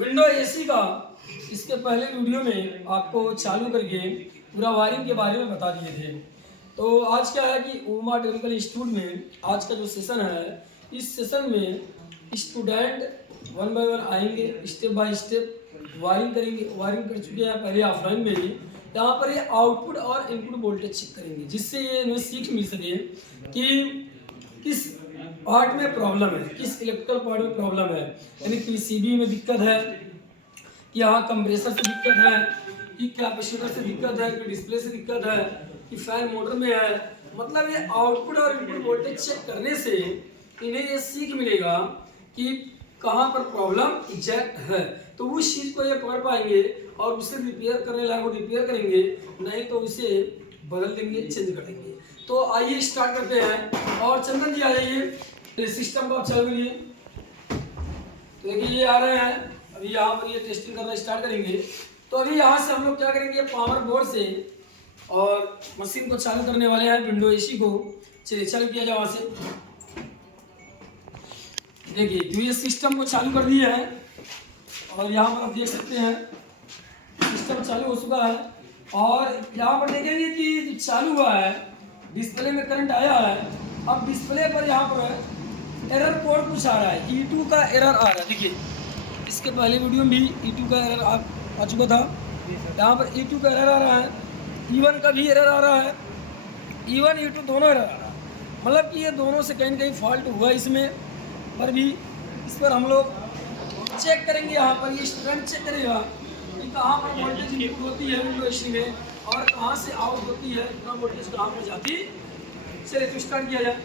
Window AC का इसके पहले वीडियो में आपको चालू करके पूरा वायरिंग के बारे में बता दिए थे। तो आज क्या है कि उमा टेक्निकल इंस्टीट्यूट में आज का जो सेशन है, इस सेशन में स्टूडेंट वन बाय वन आएंगे, स्टेप बाय स्टेप वायरिंग करेंगे। वायरिंग कर चुके हैं पहले ऑफलाइन में ही। यहाँ पर ये आउटपुट और इनपुट वोल्टेज चेक करेंगे, जिससे ये इन्हें सीख मिल सके कि किस पार्ट में प्रॉब्लम है, किस इलेक्ट्रिकल पार्ट में प्रॉब्लम है। यानी पीसीबी में दिक्कत है, कि यहाँ कंप्रेसर से दिक्कत है, कि कैपेसिटर से दिक्कत है, कि डिस्प्ले से दिक्कत है, कि फैन मोटर में है। मतलब ये आउटपुट और इनपुट वोल्टेज चेक करने से इन्हें ये सीख मिलेगा कि कहाँ पर प्रॉब्लम एग्जैक्ट है। तो उस चीज़ को ये पकड़ पाएंगे और उसे रिपेयर करने लायक वो रिपेयर करेंगे, नहीं तो उसे बदल देंगे, चेंज कर देंगे। तो आइए स्टार्ट करते हैं। और चंदन जी आ जाइए, सिस्टम को आप चालू करिए। तो देखिए ये आ रहे हैं, अभी यहाँ पर ये टेस्टिंग करना स्टार्ट करेंगे। तो अभी यहाँ से हम लोग क्या करेंगे, पावर बोर्ड से और मशीन को चालू करने वाले हैं, विंडो एसी को। चलिए चालू किया जाए वहाँ से। देखिए तो ये सिस्टम को चालू कर दिए हैं और यहाँ पर आप देख सकते हैं सिस्टम चालू हो चुका है। और यहाँ पर देखेंगे कि चालू हुआ है, डिस्प्ले में करंट आया है। अब डिस्प्ले पर यहाँ पर एरर कोड कुछ आ रहा है, E2 का एरर आ रहा है। देखिए इसके पहले वीडियो में भी E2 का एरर आ चुका था। यहाँ पर E2 का एरर आ रहा है, E1 का भी एरर आ रहा है। E1 E2 दोनों एरर आ रहा है, मतलब कि ये दोनों से कहीं ना कहीं फॉल्ट हुआ इसमें पर भी। इस पर हम लोग चेक करेंगे। यहाँ पर ये स्टूडेंट चेक करेगा कि कहाँ पर वोल्टेज इनपुट होती है विंडो एसी में और कहाँ से आउट होती है, कितना वोल्टेज कहाँ पर जाती। चलिए तो स्टार्ट किया जाए।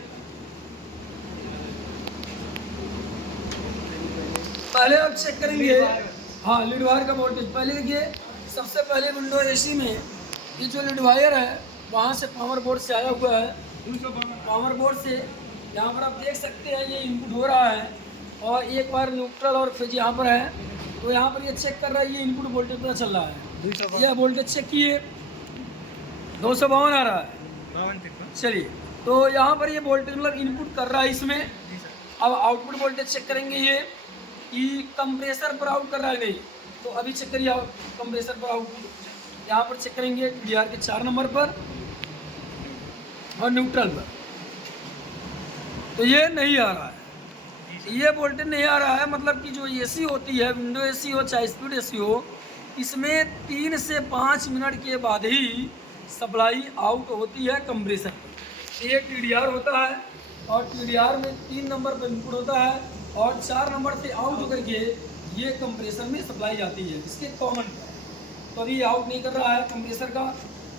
पहले आप चेक करेंगे, हाँ, लीड वायर का वोल्टेज। पहले देखिए सबसे पहले विंडो एसी में ये जो लीड वायर है वहाँ से पावर बोर्ड से आया हुआ है। पावर बोर्ड से यहाँ पर आप देख सकते हैं ये इनपुट हो रहा है और एक बार न्यूट्रल और फेज यहाँ पर है। तो यहाँ पर ये चेक कर रहा है, ये इनपुट वोल्टेज पता चल रहा है। यह वोल्टेज चेक किए 252 आ रहा है। चलिए तो यहाँ पर ये वोल्टेज मतलब इनपुट कर रहा है इसमें। अब आउटपुट वोल्टेज चेक करेंगे ये कि कंप्रेसर पर आउट कर रहा है नहीं। तो अभी चेक करिए कंप्रेसर पर आउटपुट। यहाँ पर चेक करेंगे TDR के 4 नंबर पर और न्यूट्रल पर। तो ये नहीं आ रहा है, ये वोल्टेज नहीं आ रहा है। मतलब कि जो एसी होती है, विंडो एसी हो चाहे स्पीड एसी हो, इसमें 3 से 5 मिनट के बाद ही सप्लाई आउट होती है कंप्रेसर पर। एक TDR होता है और TDR में 3 नंबर पर इनपुट होता है और 4 नंबर से आउट होकर के ये कंप्रेसर में सप्लाई जाती है, इसके कॉमन। तो अभी आउट नहीं कर रहा है कंप्रेसर का।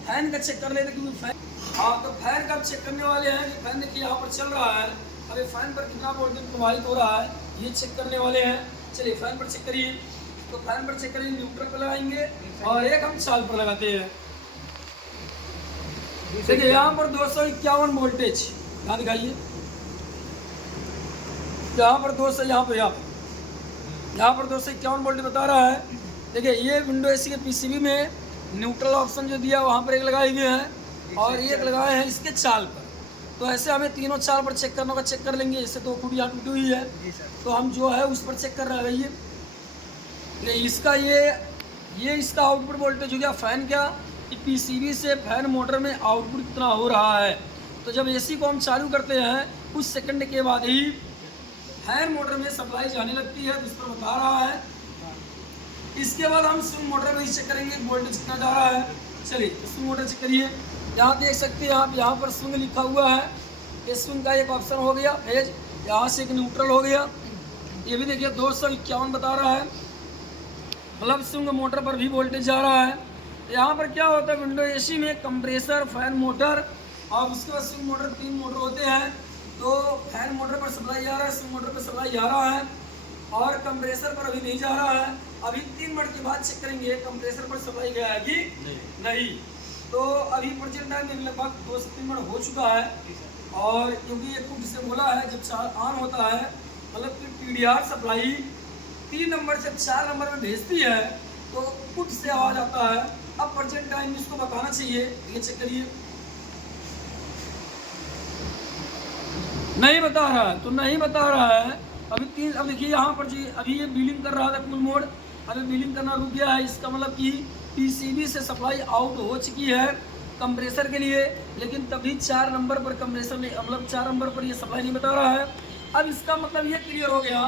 फैन का चेक कर लेते क्योंकि फैन, हाँ, तो फैन का चेक करने वाले हैं कि फैन देखिए यहाँ पर चल रहा है। अभी फैन पर कितना वोल्टेज प्रवाहित हो रहा है ये चेक करने वाले हैं। चलिए फैन पर चेक करिए। तो फैन पर चेक करिए, न्यूट्रल पर लगाएंगे और एक हम चाल पर लगाते हैं। देखिए यहाँ पर 251 वोल्टेज यहाँ दिखाइए। यहाँ पर 200, यहाँ पर 251 वोल्टेज बता रहा है। देखिए ये विंडो एसी के पीसीबी में न्यूट्रल ऑप्शन जो दिया वहाँ पर एक लगाए हुए हैं और एक लगाए हैं इसके चाल पर। तो ऐसे हमें तीनों चाल पर चेक करना होगा। चेक कर लेंगे। इससे तो खुद यहाँ टूटी हुई है, तो हम जो है उस पर चेक कर रहे हैं। ये इसका ये इसका आउटपुट वोल्टेज हो गया फैन का, कि पीसीबी से फैन मोटर में आउटपुट कितना हो रहा है। तो जब एसी को हम चालू करते हैं कुछ सेकंड के बाद ही फैन मोटर में सप्लाई जाने लगती है, तो इस पर बता रहा है। इसके बाद हम स्विंग मोटर में चेक करेंगे वोल्टेज कितना जा रहा है। चलिए स्विंग मोटर चेक करिए। यहाँ देख सकते हैं आप, यहाँ पर स्विंग लिखा हुआ है। इस स्विंग का एक ऑप्शन हो गया फेज, यहाँ से एक न्यूट्रल हो गया। ये भी देखिए 251 बता रहा है, मतलब स्विंग मोटर पर भी वोल्टेज जा रहा है। यहाँ पर क्या होता है, विंडो एसी में कंप्रेसर, फैन मोटर और उसके बाद स्विंग मोटर, 3 मोटर होते हैं। तो फैन मोटर पर सप्लाई जा रहा है, स्विंग मोटर पर सप्लाई जा रहा है और कंप्रेसर पर अभी नहीं जा रहा है। अभी 3 मिनट के बाद चेक करेंगे कंप्रेसर पर सप्लाई गया है कि नहीं। तो अभी प्रेजेंट टाइम में लगभग 2 से 3 मिनट हो चुका है। और क्योंकि ये खुद से बोला है जब 4 ऑन होता है, मतलब कि TDR सप्लाई 3 नंबर से 4 नंबर में भेजती है तो खुद से आवाज़ आता है। अब प्रेजेंट टाइम इसको बताना चाहिए। ये चेक करिए, नहीं बता रहा है, तो नहीं बता रहा है। अब देखिए यहाँ पर जी अभी ये बिलिंग कर रहा था फुल मोड, अभी बिलिंग करना रुक गया है। इसका मतलब कि पीसीबी से सप्लाई आउट हो चुकी है कंप्रेसर के लिए, लेकिन तभी 4 नंबर पर कंप्रेसर नहीं, मतलब 4 नंबर पर ये सप्लाई नहीं बता रहा है। अब इसका मतलब ये क्लियर हो गया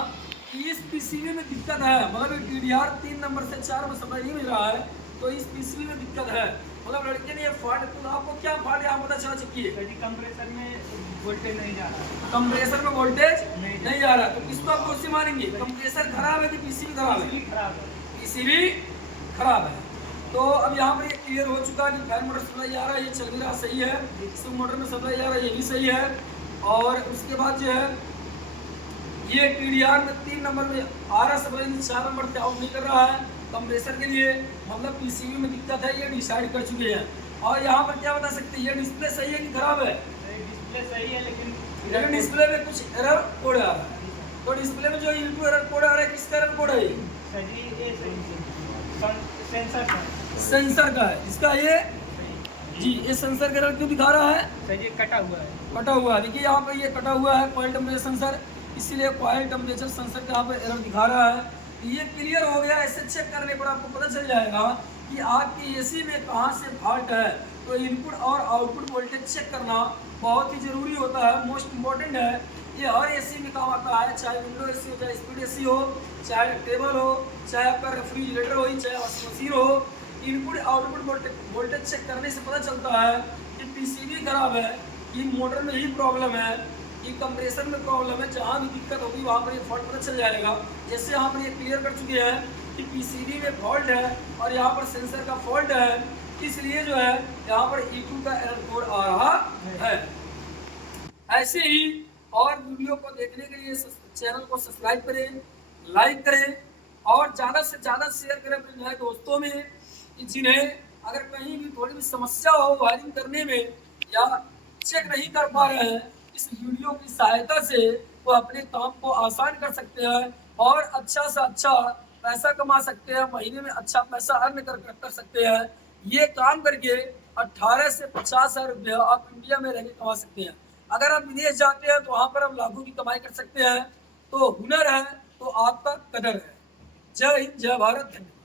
कि इस पीसीबी में दिक्कत है, मतलब टीडीआर 3 नंबर से 4 में सप्लाई नहीं मिल रहा है, तो इस पीसीबी में दिक्कत है। मतलब लड़के ने ये फॉल्ट, तो आपको क्या फॉल्ट यहाँ पता चला चुकी है? कंप्रेसर में वोल्टेज नहीं जा रहा, कंप्रेसर में वोल्टेज नहीं जा रहा, तो किसको आप दोषी मानेंगे? कंप्रेसर खराब है कि पीसीबी खराब है? पीसीबी खराब है। तो अब यहाँ पर ये क्लियर हो चुका है कि फैन मोटर सप्लाई आ रहा है, ये चल भी रहा सही है, सब मोटर में सप्लाई आ रहा है, ये भी सही है। और उसके बाद जो है ये टीडीआर में 3 नंबर में आ रहा सप्लाई, 4 नंबर से आउट नहीं कर रहा है कंप्रेसर के लिए, मतलब पीसीबी में दिक्कत है, ये डिसाइड कर चुके हैं। और यहाँ पर क्या बता सकते हैं, ये डिस्प्ले सही है कि खराब है? डिस्प्ले सही है, लेकिन डिस्प्ले में कुछ एरर कोड आ रहा है। तो डिस्प्ले में जो इनटू एरर कोड आ रहा है, किसका एरर कोड है? सेंसर का है इसका ये जी। ये सेंसर का एरर क्यों दिखा रहा है? सही कटा हुआ है, कटा हुआ है। देखिए यहाँ पर ये कटा हुआ है कॉइल टेम्परेचर सेंसर, इसीलिए कॉइल टेम्परेचर सेंसर का यहाँ पर एरर दिखा रहा है। ये क्लियर हो गया। ऐसे चेक करने पर आपको पता चल जाएगा कि आपकी एसी में कहाँ से फॉल्ट है। तो इनपुट और आउटपुट वोल्टेज चेक करना बहुत ही ज़रूरी होता है, मोस्ट इम्पॉर्टेंट है। ये हर एसी में काम आता है, चाहे विंडो एसी हो, चाहे स्पीड एसी हो, चाहे टेबल हो, चाहे आपका रेफ्रिजरेटर हो, चाहे वॉशिंग मशीन हो। इनपुट आउटपुट वोल्टेज चेक करने से पता चलता है कि पीसीबी खराब है, कि मोटर में ही प्रॉब्लम है, कि कंप्रेसर में प्रॉब्लम है। जहाँ भी दिक्कत होगी वहाँ पर ये फॉल्ट पता चल जाएगा। जैसे यहाँ पर ये क्लियर कर चुके हैं कि पीसीबी में फॉल्ट है और यहाँ पर सेंसर का फॉल्ट है, इसलिए जो है यहाँ पर E2 का एरर कोड आ रहा है। ऐसे ही और वीडियो को देखने के लिए चैनल को सब्सक्राइब करें, लाइक करें और ज़्यादा से ज़्यादा शेयर करें अपने नए दोस्तों में, कि जिन्हें अगर कहीं भी थोड़ी भी समस्या हो वायरिंग करने में या चेक नहीं कर पा रहे हैं, इस वीडियो की सहायता से वो अपने काम को आसान कर सकते हैं और अच्छा से अच्छा पैसा कमा सकते हैं, महीने में अच्छा पैसा अर्न कर सकते हैं। ये काम करके 18 से 50 हज़ार रुपया आप इंडिया में रहकर कमा सकते हैं। अगर आप विदेश जाते हैं तो वहाँ पर आप लाखों की कमाई कर सकते हैं। तो हुनर है तो आपका कदर है। जय हिंद, जय भारत, धन्यवाद।